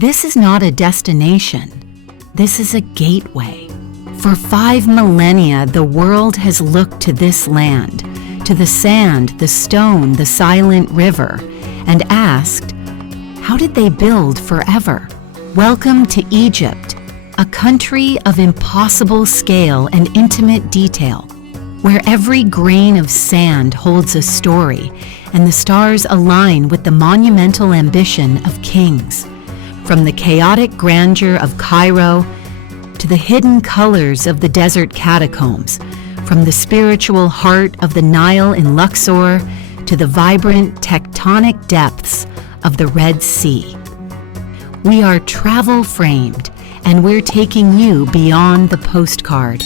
This is not a destination. This is a gateway. For 5 millennia, the world has looked to this land, to the sand, the stone, the silent river, and asked, how did they build forever? Welcome to Egypt, a country of impossible scale and intimate detail, where every grain of sand holds a story and the stars align with the monumental ambition of kings. From the chaotic grandeur of Cairo to the hidden colors of the desert catacombs, from the spiritual heart of the Nile in Luxor to the vibrant tectonic depths of the Red Sea. We are travel-framed, and we're taking you beyond the postcard.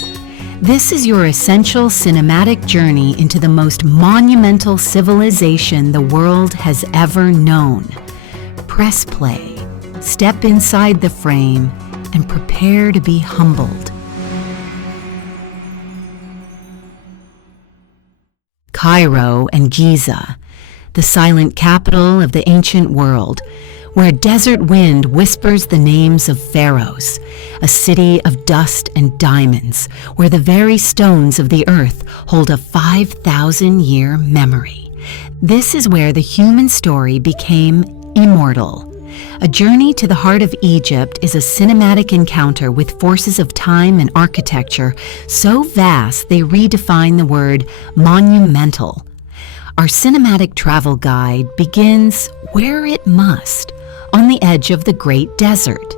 This is your essential cinematic journey into the most monumental civilization the world has ever known. Press play, step inside the frame, and prepare to be humbled. Cairo and Giza, the silent capital of the ancient world, where a desert wind whispers the names of pharaohs, a city of dust and diamonds, where the very stones of the earth hold a 5,000-year memory. This is where the human story became immortal. A journey to the heart of Egypt is a cinematic encounter with forces of time and architecture so vast they redefine the word monumental. Our cinematic travel guide begins where it must, on the edge of the Great Desert.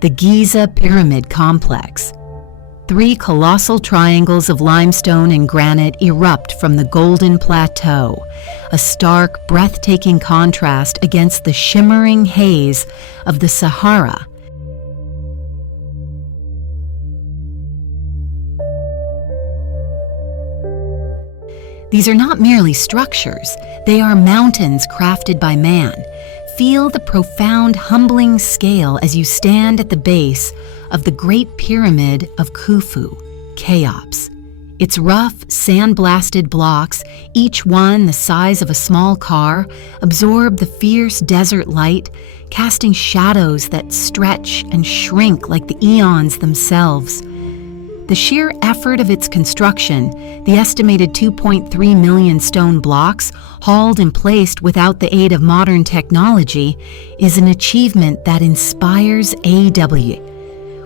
The Giza Pyramid Complex. 3 colossal triangles of limestone and granite erupt from the Golden Plateau, a stark, breathtaking contrast against the shimmering haze of the Sahara. These are not merely structures, they are mountains crafted by man. Feel the profound, humbling scale as you stand at the base of the Great Pyramid of Khufu, Cheops. Its rough, sand-blasted blocks, each one the size of a small car, absorb the fierce desert light, casting shadows that stretch and shrink like the eons themselves. The sheer effort of its construction, the estimated 2.3 million stone blocks, hauled and placed without the aid of modern technology, is an achievement that inspires awe.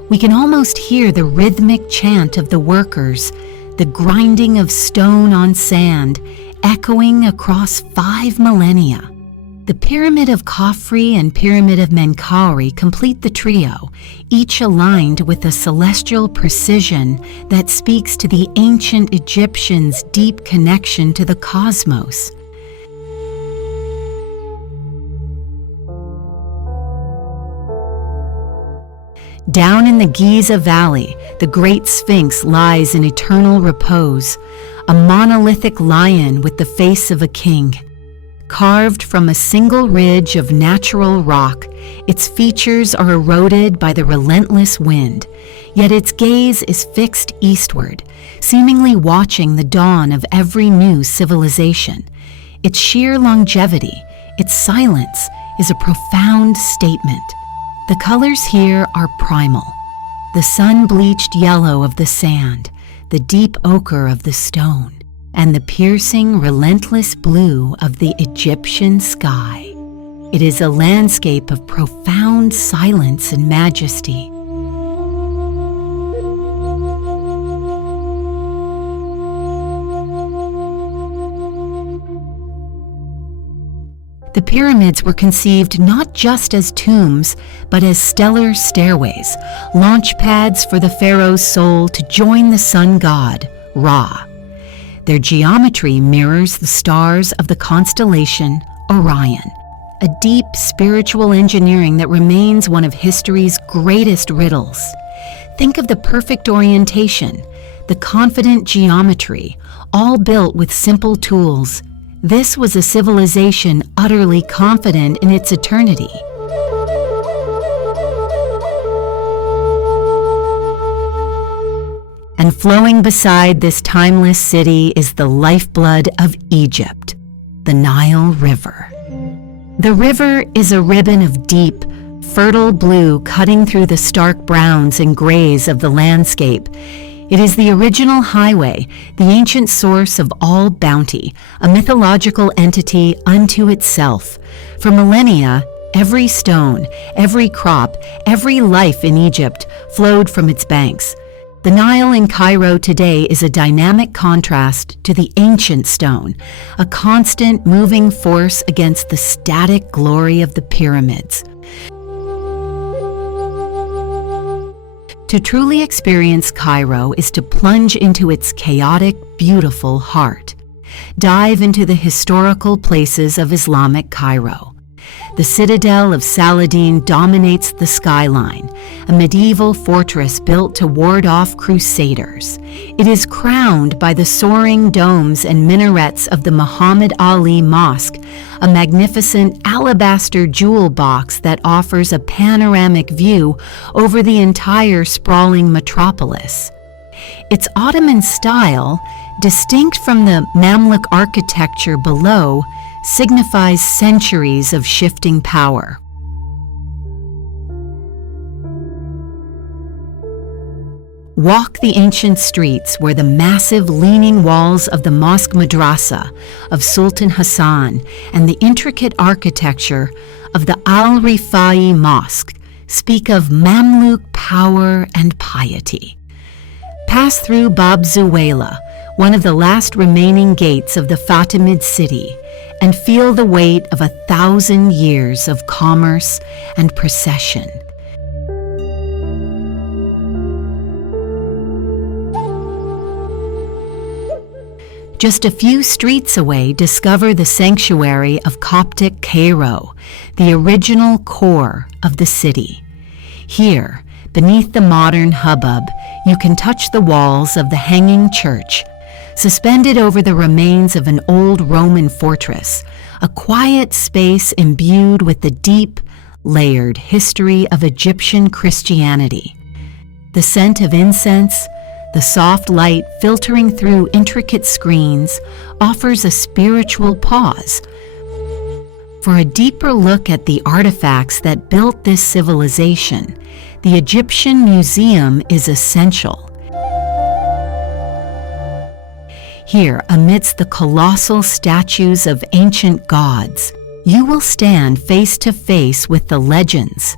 We can almost hear the rhythmic chant of the workers, the grinding of stone on sand, echoing across 5 millennia. The Pyramid of Khafre and Pyramid of Menkaure complete the trio, each aligned with a celestial precision that speaks to the ancient Egyptians' deep connection to the cosmos. Down in the Giza Valley, the Great Sphinx lies in eternal repose, a monolithic lion with the face of a king. Carved from a single ridge of natural rock, its features are eroded by the relentless wind, yet its gaze is fixed eastward, seemingly watching the dawn of every new civilization. Its sheer longevity, its silence, is a profound statement. The colors here are primal. The sun-bleached yellow of the sand, the deep ochre of the stone, and the piercing, relentless blue of the Egyptian sky. It is a landscape of profound silence and majesty. The pyramids were conceived not just as tombs, but as stellar stairways, launch pads for the pharaoh's soul to join the sun god, Ra. Their geometry mirrors the stars of the constellation Orion, a deep spiritual engineering that remains one of history's greatest riddles. Think of the perfect orientation, the confident geometry, all built with simple tools. This was a civilization utterly confident in its eternity. And flowing beside this timeless city is the lifeblood of Egypt, the Nile River. The river is a ribbon of deep, fertile blue cutting through the stark browns and grays of the landscape. It is the original highway, the ancient source of all bounty, a mythological entity unto itself. For millennia, every stone, every crop, every life in Egypt flowed from its banks. The Nile in Cairo today is a dynamic contrast to the ancient stone, a constant moving force against the static glory of the pyramids. To truly experience Cairo is to plunge into its chaotic, beautiful heart. Dive into the historical places of Islamic Cairo. The citadel of Saladin dominates the skyline, a medieval fortress built to ward off crusaders. It is crowned by the soaring domes and minarets of the Muhammad Ali Mosque, a magnificent alabaster jewel box that offers a panoramic view over the entire sprawling metropolis. Its Ottoman style, distinct from the Mamluk architecture below, signifies centuries of shifting power. Walk the ancient streets where the massive leaning walls of the Mosque Madrasa of Sultan Hassan and the intricate architecture of the Al-Rifai Mosque speak of Mamluk power and piety. Pass through Bab Zuwayla, one of the last remaining gates of the Fatimid city, and feel the weight of 1,000 years of commerce and procession. Just a few streets away, discover the sanctuary of Coptic Cairo, the original core of the city. Here, beneath the modern hubbub, you can touch the walls of the hanging church, suspended over the remains of an old Roman fortress, a quiet space imbued with the deep, layered history of Egyptian Christianity. The scent of incense, the soft light filtering through intricate screens, offers a spiritual pause. For a deeper look at the artifacts that built this civilization, the Egyptian Museum is essential. Here, amidst the colossal statues of ancient gods, you will stand face to face with the legends,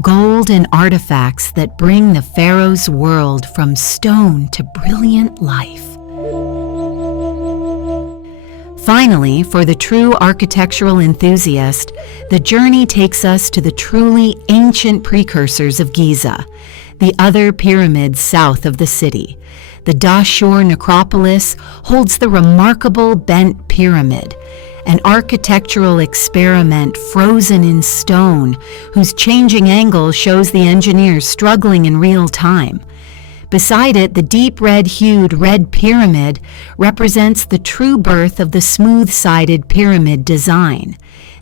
gold and artifacts that bring the pharaohs' world from stone to brilliant life. Finally, for the true architectural enthusiast, the journey takes us to the truly ancient precursors of Giza, the other pyramids south of the city. The Dashur Necropolis holds the remarkable bent pyramid, an architectural experiment frozen in stone, whose changing angle shows the engineers struggling in real time. Beside it, the deep red-hued red pyramid represents the true birth of the smooth-sided pyramid design.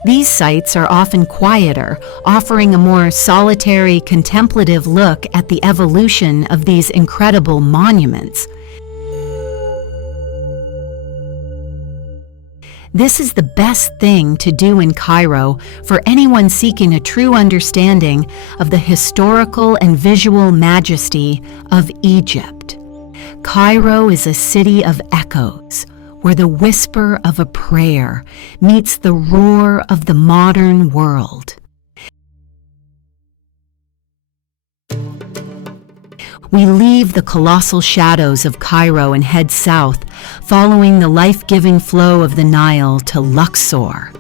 These sites are often quieter, offering a more solitary, contemplative look at the evolution of these incredible monuments. This is the best thing to do in Cairo for anyone seeking a true understanding of the historical and visual majesty of Egypt. Cairo is a city of echoes, where the whisper of a prayer meets the roar of the modern world. We leave the colossal shadows of Cairo and head south, following the life-giving flow of the Nile to Luxor,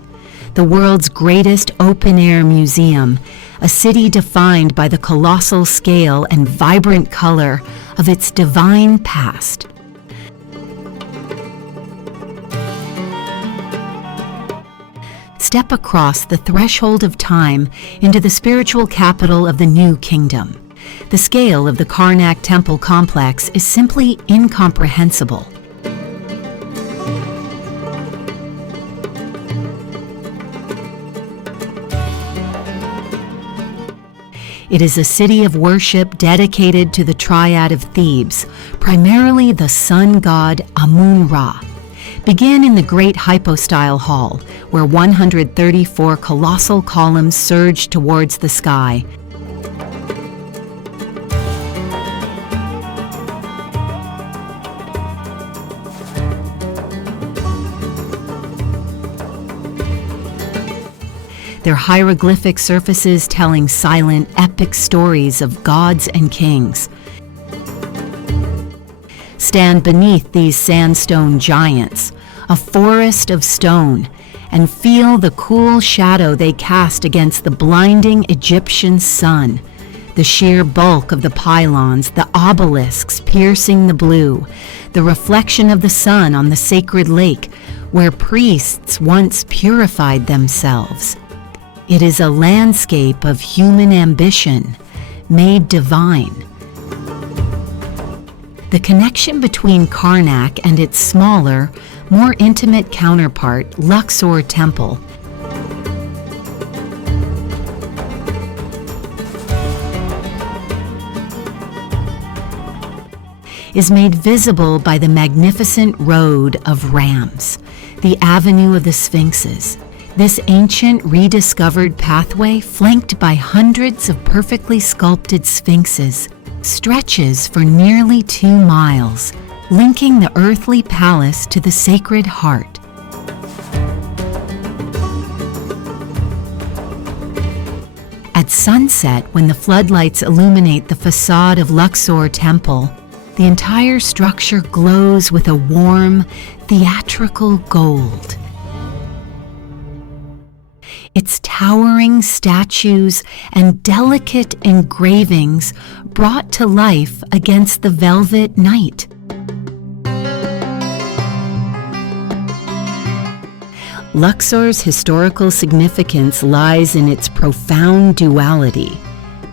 the world's greatest open-air museum, a city defined by the colossal scale and vibrant color of its divine past. Step across the threshold of time into the spiritual capital of the New Kingdom. The scale of the Karnak temple complex is simply incomprehensible. It is a city of worship dedicated to the triad of Thebes, primarily the sun god Amun-Ra. Begin in the Great Hypostyle Hall, where 134 colossal columns surge towards the sky. Their hieroglyphic surfaces telling silent, epic stories of gods and kings. Stand beneath these sandstone giants, a forest of stone, and feel the cool shadow they cast against the blinding Egyptian sun. The sheer bulk of the pylons, the obelisks piercing the blue, the reflection of the sun on the sacred lake where priests once purified themselves. It is a landscape of human ambition, made divine. The connection between Karnak and its smaller, more intimate counterpart, Luxor Temple, is made visible by the magnificent road of rams, the avenue of the Sphinxes. This ancient, rediscovered pathway, flanked by hundreds of perfectly sculpted sphinxes, stretches for nearly 2 miles, linking the earthly palace to the Sacred Heart. At sunset, when the floodlights illuminate the facade of Luxor Temple, the entire structure glows with a warm, theatrical gold. Its towering statues and delicate engravings brought to life against the velvet night. Luxor's historical significance lies in its profound duality.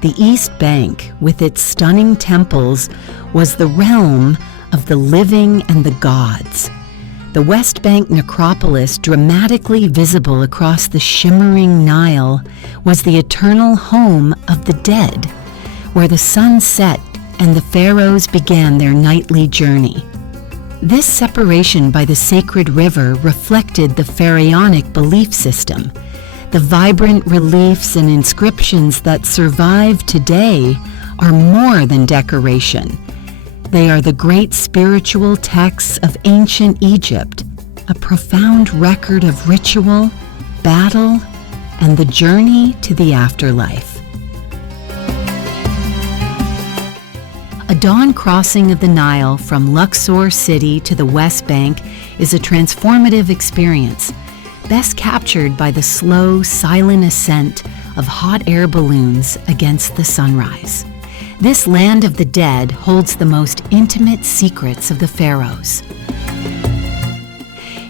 The East Bank, with its stunning temples, was the realm of the living and the gods. The West Bank necropolis, dramatically visible across the shimmering Nile, was the eternal home of the dead, where the sun set and the pharaohs began their nightly journey. This separation by the sacred river reflected the pharaonic belief system. The vibrant reliefs and inscriptions that survive today are more than decoration. They are the great spiritual texts of ancient Egypt, a profound record of ritual, battle, and the journey to the afterlife. A dawn crossing of the Nile from Luxor City to the West Bank is a transformative experience, best captured by the slow, silent ascent of hot air balloons against the sunrise. This land of the dead holds the most intimate secrets of the pharaohs.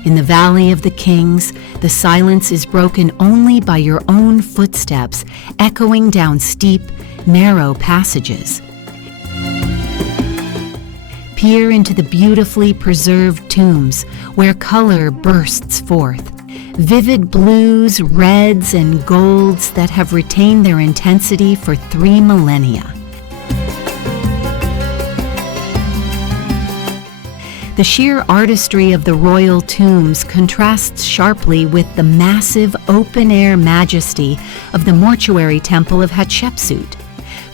In the Valley of the Kings, the silence is broken only by your own footsteps echoing down steep, narrow passages. Peer into the beautifully preserved tombs where color bursts forth. Vivid blues, reds, and golds that have retained their intensity for 3 millennia. The sheer artistry of the royal tombs contrasts sharply with the massive open-air majesty of the mortuary temple of Hatshepsut.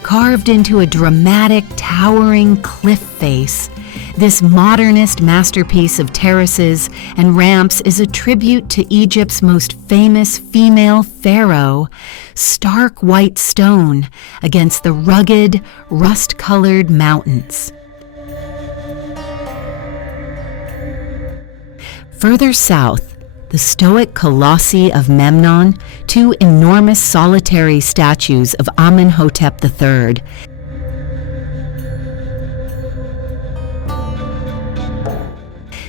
Carved into a dramatic, towering cliff face, this modernist masterpiece of terraces and ramps is a tribute to Egypt's most famous female pharaoh, stark white stone against the rugged, rust-colored mountains. Further south, the Stoic Colossi of Memnon, 2 enormous solitary statues of Amenhotep III,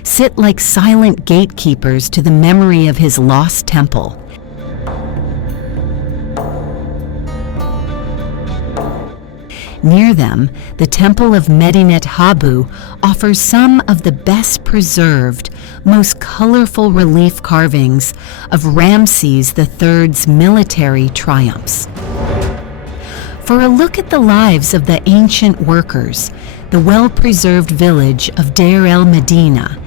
sit like silent gatekeepers to the memory of his lost temple. Near them, the Temple of Medinet Habu offers some of the best preserved, most colorful relief carvings of Ramses III's military triumphs. for a look at the lives of the ancient workers, the well-preserved village of Deir el-Medina.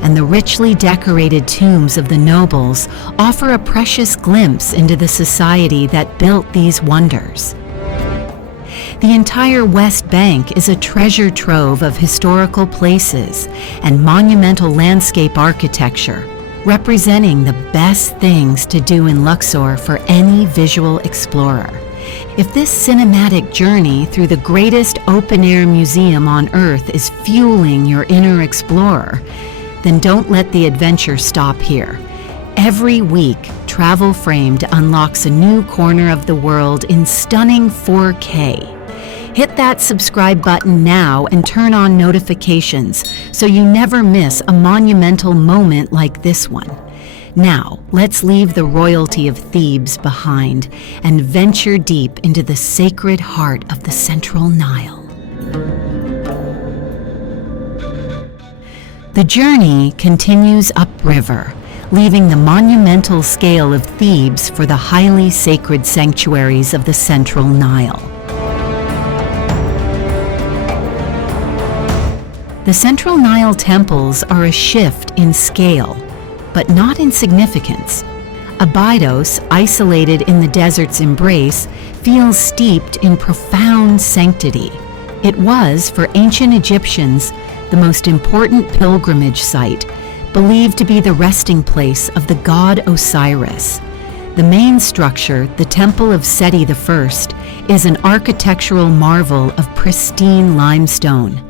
And the richly decorated tombs of the nobles offer a precious glimpse into the society that built these wonders. The entire West Bank is a treasure trove of historical places and monumental landscape architecture, representing the best things to do in Luxor for any visual explorer. If this cinematic journey through the greatest open-air museum on Earth is fueling your inner explorer, then don't let the adventure stop here. Every week, Travel Framed unlocks a new corner of the world in stunning 4K. Hit that subscribe button now and turn on notifications so you never miss a monumental moment like this one. Now, let's leave the royalty of Thebes behind and venture deep into the sacred heart of the Central Nile. The journey continues upriver, leaving the monumental scale of Thebes for the highly sacred sanctuaries of the Central Nile. The Central Nile temples are a shift in scale, but not in significance. Abydos, isolated in the desert's embrace, feels steeped in profound sanctity. It was, for ancient Egyptians, the most important pilgrimage site, believed to be the resting place of the god Osiris. The main structure, the Temple of Seti I, is an architectural marvel of pristine limestone.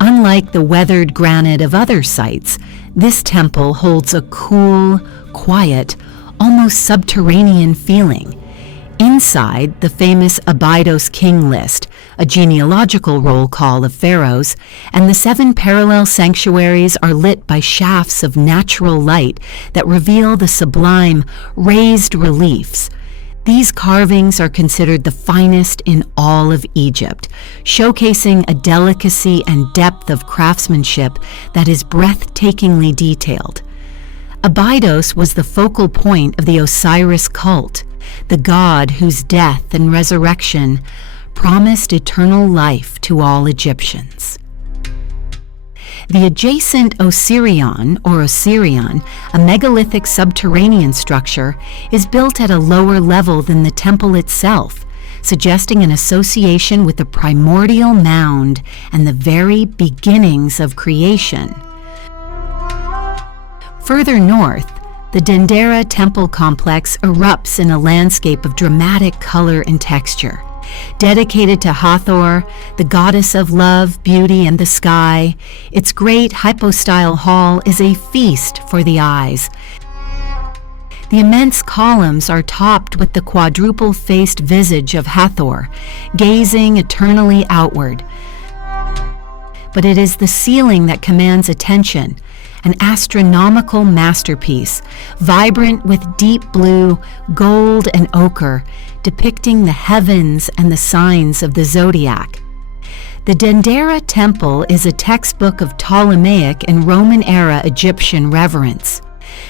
Unlike the weathered granite of other sites, this temple holds a cool, quiet, almost subterranean feeling. Inside, the famous Abydos King List, a genealogical roll call of pharaohs, and the 7 parallel sanctuaries are lit by shafts of natural light that reveal the sublime, raised reliefs. These carvings are considered the finest in all of Egypt, showcasing a delicacy and depth of craftsmanship that is breathtakingly detailed. Abydos was the focal point of the Osiris cult, the god whose death and resurrection promised eternal life to all Egyptians. The adjacent Osirion, a megalithic subterranean structure, is built at a lower level than the temple itself, suggesting an association with the primordial mound and the very beginnings of creation. Further north, the Dendera temple complex erupts in a landscape of dramatic color and texture. Dedicated to Hathor, the goddess of love, beauty, and the sky, its great hypostyle hall is a feast for the eyes. The immense columns are topped with the quadruple-faced visage of Hathor, gazing eternally outward. But it is the ceiling that commands attention, an astronomical masterpiece, vibrant with deep blue, gold, and ochre, depicting the heavens and the signs of the zodiac. The Dendera Temple is a textbook of Ptolemaic and Roman-era Egyptian reverence.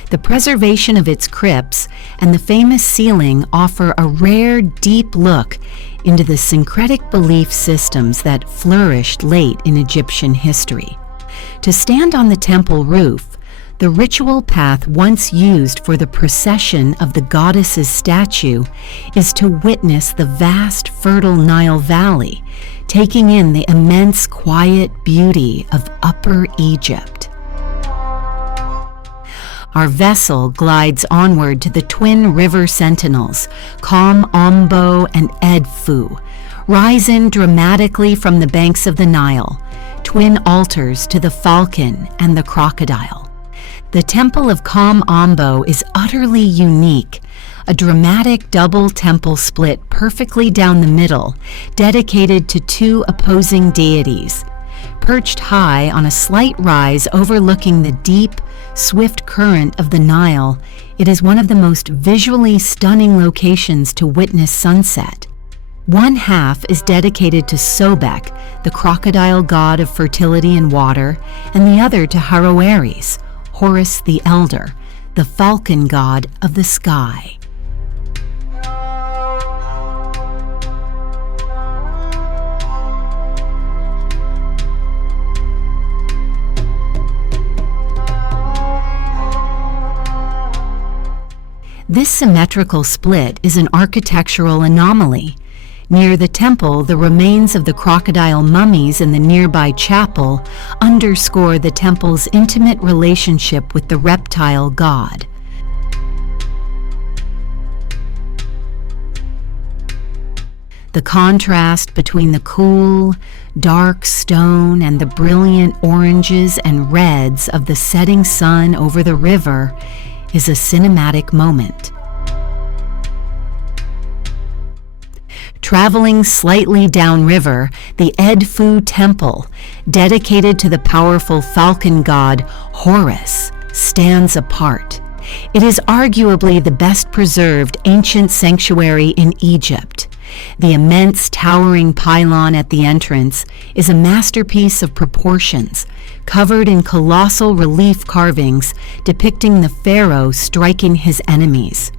The preservation of its crypts and the famous ceiling offer a rare, deep look into the syncretic belief systems that flourished late in Egyptian history. To stand on the temple roof, the ritual path once used for the procession of the goddess's statue is to witness the vast, fertile Nile Valley, taking in the immense, quiet beauty of Upper Egypt. Our vessel glides onward to the twin river sentinels, Ombo and Edfu, rising dramatically from the banks of the Nile, twin altars to the falcon and the crocodile. The temple of Ombo is utterly unique, a dramatic double temple split perfectly down the middle, dedicated to 2 opposing deities. Perched high on a slight rise overlooking the deep, swift current of the Nile, it is one of the most visually stunning locations to witness sunset. One half is dedicated to Sobek, the crocodile god of fertility and water, and the other to Haroeris, Horus the Elder, the falcon god of the sky. This symmetrical split is an architectural anomaly. Near the temple, the remains of the crocodile mummies in the nearby chapel underscore the temple's intimate relationship with the reptile god. The contrast between the cool, dark stone and the brilliant oranges and reds of the setting sun over the river is a cinematic moment. Traveling slightly downriver, the Edfu Temple, dedicated to the powerful falcon god Horus, stands apart. It is arguably the best preserved ancient sanctuary in Egypt. The immense towering pylon at the entrance is a masterpiece of proportions, covered in colossal relief carvings depicting the pharaoh striking his enemies.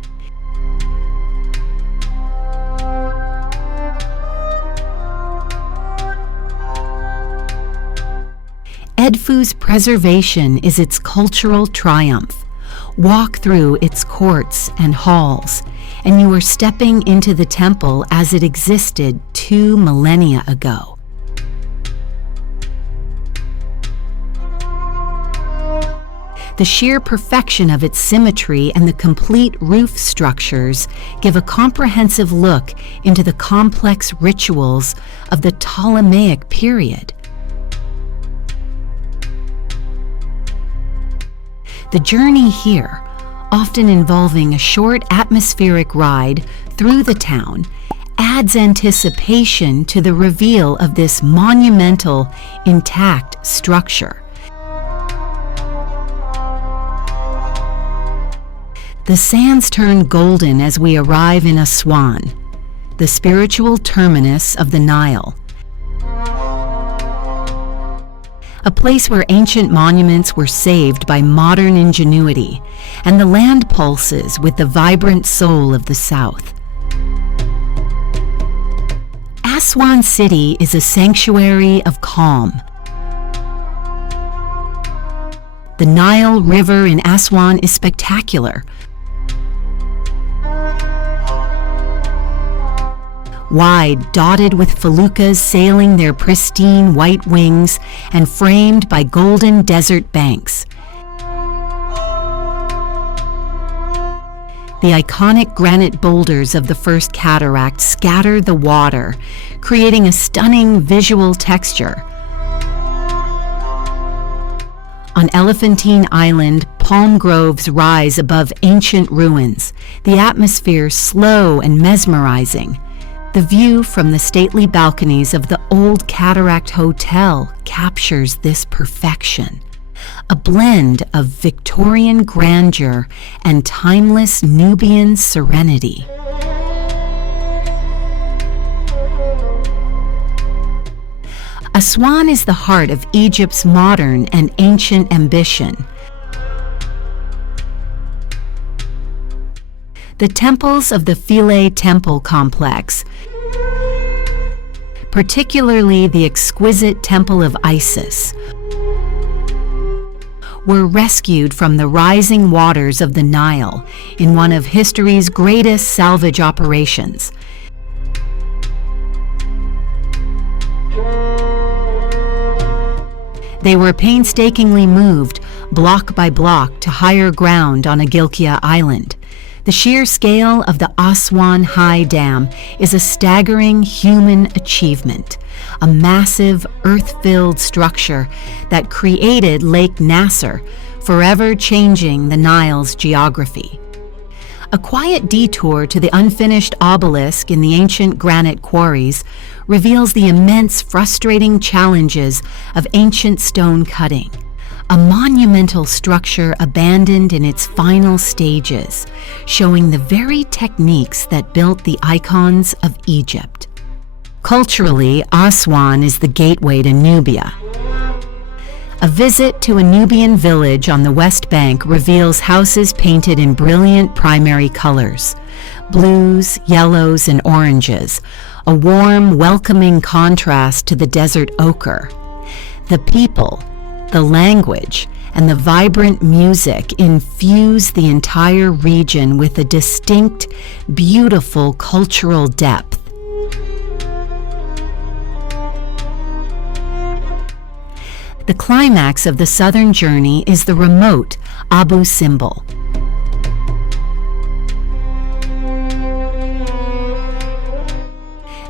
Edfu's preservation is its cultural triumph. Walk through its courts and halls, and you are stepping into the temple as it existed 2 millennia ago. The sheer perfection of its symmetry and the complete roof structures give a comprehensive look into the complex rituals of the Ptolemaic period. The journey here, often involving a short atmospheric ride through the town, adds anticipation to the reveal of this monumental, intact structure. The sands turn golden as we arrive in Aswan, the spiritual terminus of the Nile. A place where ancient monuments were saved by modern ingenuity, and the land pulses with the vibrant soul of the South. Aswan City is a sanctuary of calm. The Nile River in Aswan is spectacular. Wide, dotted with feluccas sailing their pristine white wings and framed by golden desert banks. The iconic granite boulders of the first cataract scatter the water, creating a stunning visual texture. On Elephantine Island, palm groves rise above ancient ruins, the atmosphere slow and mesmerizing. The view from the stately balconies of the Old Cataract Hotel captures this perfection, a blend of Victorian grandeur and timeless Nubian serenity. Aswan is the heart of Egypt's modern and ancient ambition. The temples of the Philae Temple complex, particularly the exquisite Temple of Isis, were rescued from the rising waters of the Nile in one of history's greatest salvage operations. They were painstakingly moved, block by block, to higher ground on Agilkia Island. The sheer scale of the Aswan High Dam is a staggering human achievement, a massive earth-filled structure that created Lake Nasser, forever changing the Nile's geography. A quiet detour to the unfinished obelisk in the ancient granite quarries reveals the immense, frustrating challenges of ancient stone cutting. A monumental structure abandoned in its final stages, showing the very techniques that built the icons of Egypt. Culturally, Aswan is the gateway to Nubia. A visit to a Nubian village on the West Bank reveals houses painted in brilliant primary colors, blues, yellows, and oranges, a warm, welcoming contrast to the desert ochre. The people, the language, and the vibrant music infuse the entire region with a distinct, beautiful cultural depth. The climax of the southern journey is the remote Abu Simbel.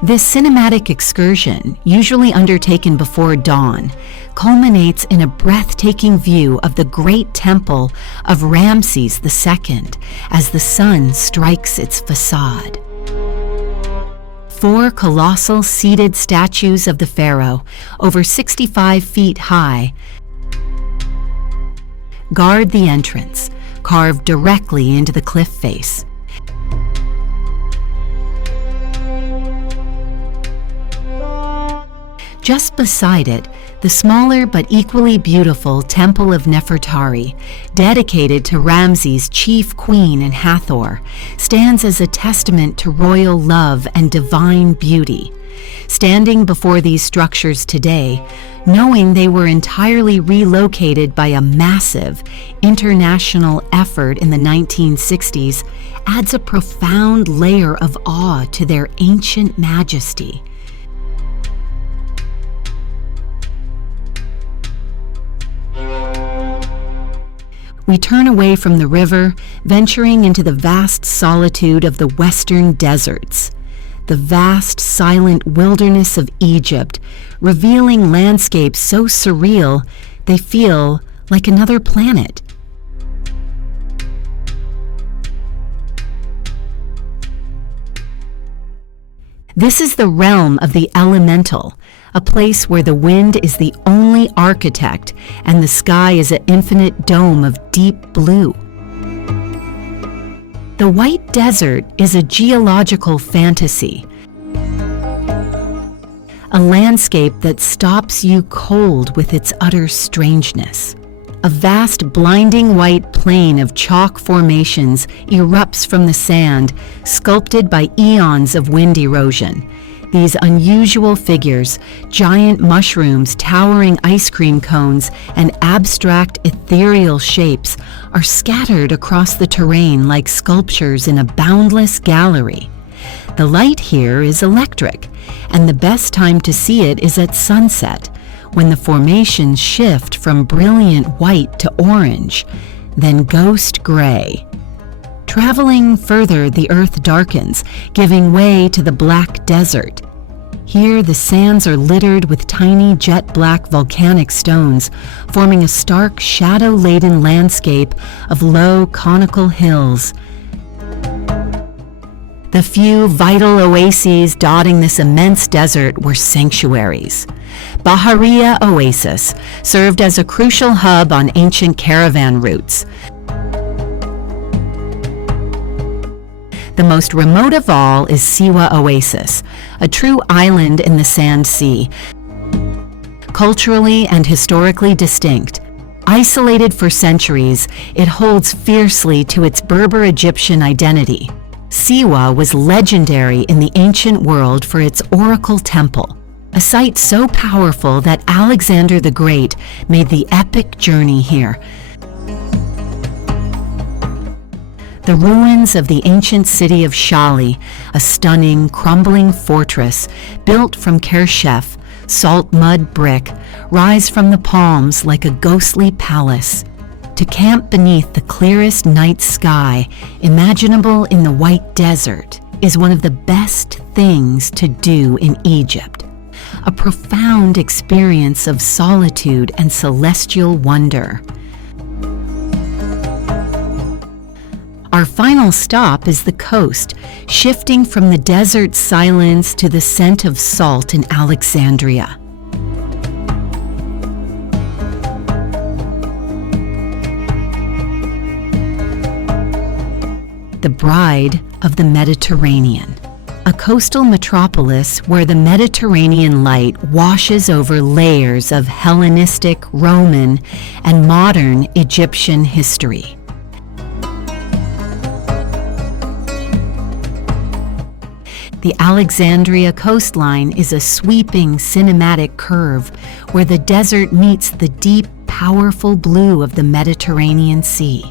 This cinematic excursion, usually undertaken before dawn, culminates in a breathtaking view of the Great Temple of Ramses II as the sun strikes its facade. 4 colossal seated statues of the pharaoh, over 65 feet high, guard the entrance, carved directly into the cliff face. Just beside it, the smaller but equally beautiful Temple of Nefertari, dedicated to Ramses' chief queen and Hathor, stands as a testament to royal love and divine beauty. Standing before these structures today, knowing they were entirely relocated by a massive international effort in the 1960s, adds a profound layer of awe to their ancient majesty. We turn away from the river, venturing into the vast solitude of the western deserts, the vast, silent wilderness of Egypt, revealing landscapes so surreal they feel like another planet. This is the realm of the elemental, a place where the wind is the only architect and the sky is an infinite dome of deep blue. The White Desert is a geological fantasy, a landscape that stops you cold with its utter strangeness. A vast, blinding white plain of chalk formations erupts from the sand, sculpted by eons of wind erosion. These unusual figures, giant mushrooms, towering ice cream cones, and abstract ethereal shapes are scattered across the terrain like sculptures in a boundless gallery. The light here is electric, and the best time to see it is at sunset, when the formations shift from brilliant white to orange, then ghost gray. Traveling further, the earth darkens, giving way to the black desert. Here, the sands are littered with tiny jet-black volcanic stones, forming a stark, shadow-laden landscape of low, conical hills. The few vital oases dotting this immense desert were sanctuaries. Bahariya Oasis served as a crucial hub on ancient caravan routes. The most remote of all is Siwa Oasis, a true island in the sand sea, culturally and historically distinct. Isolated for centuries, it holds fiercely to its Berber Egyptian identity. Siwa was legendary in the ancient world for its oracle temple, a site so powerful that Alexander the Great made the epic journey here. The ruins of the ancient city of Shali, a stunning, crumbling fortress built from kershef, salt mud brick, rise from the palms like a ghostly palace. To camp beneath the clearest night sky imaginable in the White Desert is one of the best things to do in Egypt. A profound experience of solitude and celestial wonder. Our final stop is the coast, shifting from the desert silence to the scent of salt in Alexandria. The bride of the Mediterranean. a coastal metropolis where the Mediterranean light washes over layers of Hellenistic, Roman, and modern Egyptian history. The Alexandria coastline is a sweeping cinematic curve where the desert meets the deep, powerful blue of the Mediterranean Sea.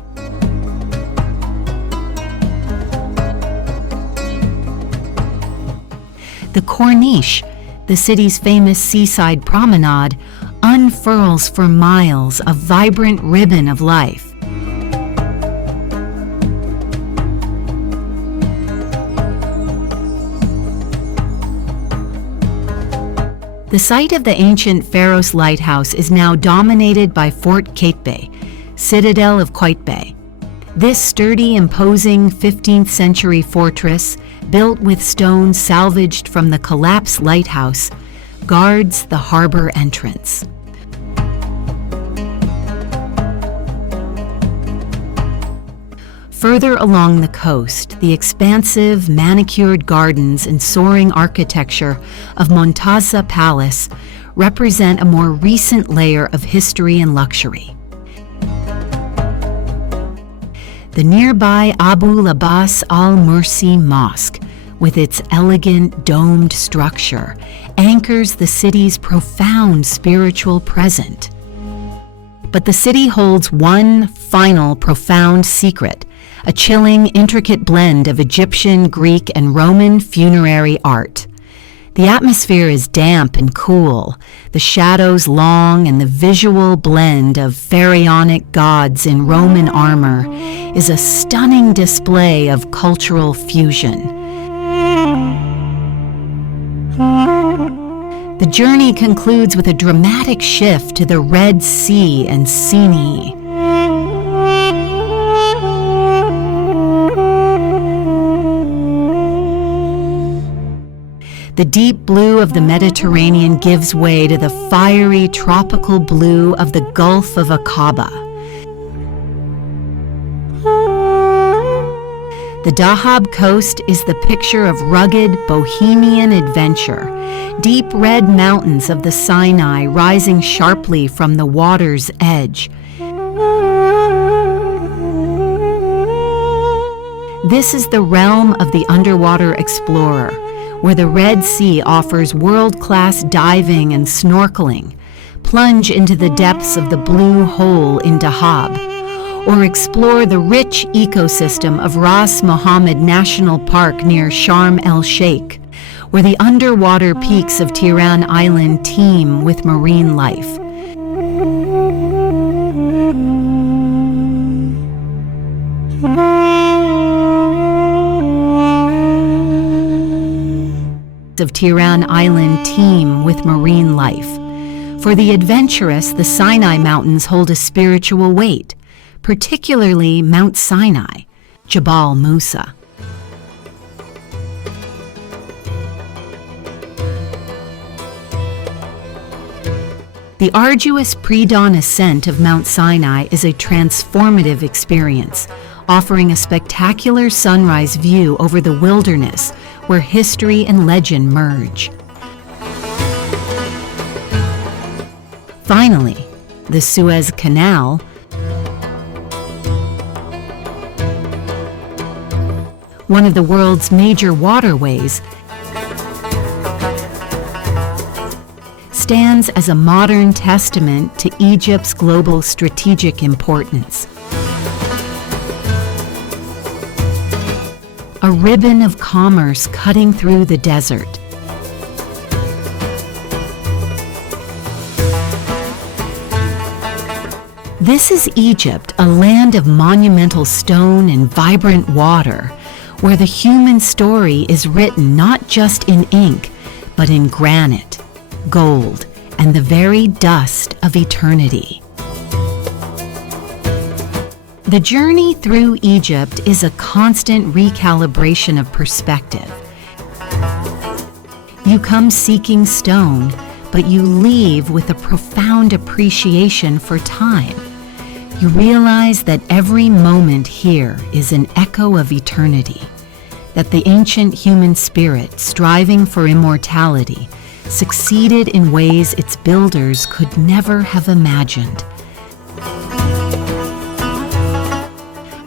The Corniche, the city's famous seaside promenade, unfurls for miles a vibrant ribbon of life. The site of the ancient Pharos lighthouse is now dominated by Fort Qaitbay, citadel of Qaitbay. This sturdy, imposing 15th century fortress, built with stone salvaged from the collapsed lighthouse, guards the harbor entrance. Further along the coast, the expansive, manicured gardens and soaring architecture of Montaza Palace represent a more recent layer of history and luxury. The nearby Abu Labas al-Mursi Mosque, with its elegant domed structure, anchors the city's profound spiritual present. But the city holds one final profound secret, a chilling, intricate blend of Egyptian, Greek, and Roman funerary art. The atmosphere is damp and cool, the shadows long, and the visual blend of pharaonic gods in Roman armor is a stunning display of cultural fusion. The journey concludes with a dramatic shift to the Red Sea and Sinai. The deep blue of the Mediterranean gives way to the fiery tropical blue of the Gulf of Aqaba. The Dahab coast is the picture of rugged, bohemian adventure, deep red mountains of the Sinai rising sharply from the water's edge. This is the realm of the underwater explorer, where the Red Sea offers world-class diving and snorkeling. Plunge into the depths of the Blue Hole in Dahab, or explore the rich ecosystem of Ras Mohammed National Park near Sharm el-Sheikh, where the underwater peaks of Tiran Island teem with marine life. Of Tiran Island teem with marine life. For the adventurous, the Sinai Mountains hold a spiritual weight, particularly Mount Sinai, Jabal Musa. The arduous pre-dawn ascent of Mount Sinai is a transformative experience, offering a spectacular sunrise view over the wilderness where history and legend merge. Finally, the Suez Canal, one of the world's major waterways, stands as a modern testament to Egypt's global strategic importance. A ribbon of commerce cutting through the desert. This is Egypt, a land of monumental stone and vibrant water, where the human story is written not just in ink, but in granite, gold, and the very dust of eternity. The journey through Egypt is a constant recalibration of perspective. You come seeking stone, but you leave with a profound appreciation for time. You realize that every moment here is an echo of eternity. that the ancient human spirit, striving for immortality, succeeded in ways its builders could never have imagined.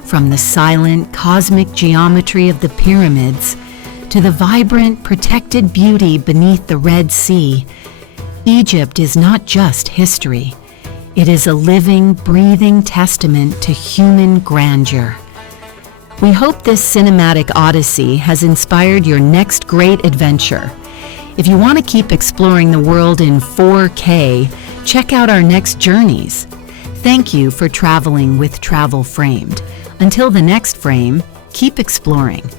From the silent, cosmic geometry of the pyramids to the vibrant, protected beauty beneath the Red Sea, Egypt is not just history. It is a living, breathing testament to human grandeur. We hope this cinematic odyssey has inspired your next great adventure. If you want to keep exploring the world in 4K, check out our next journeys. Thank you for traveling with Travel Framed. Until the next frame, keep exploring.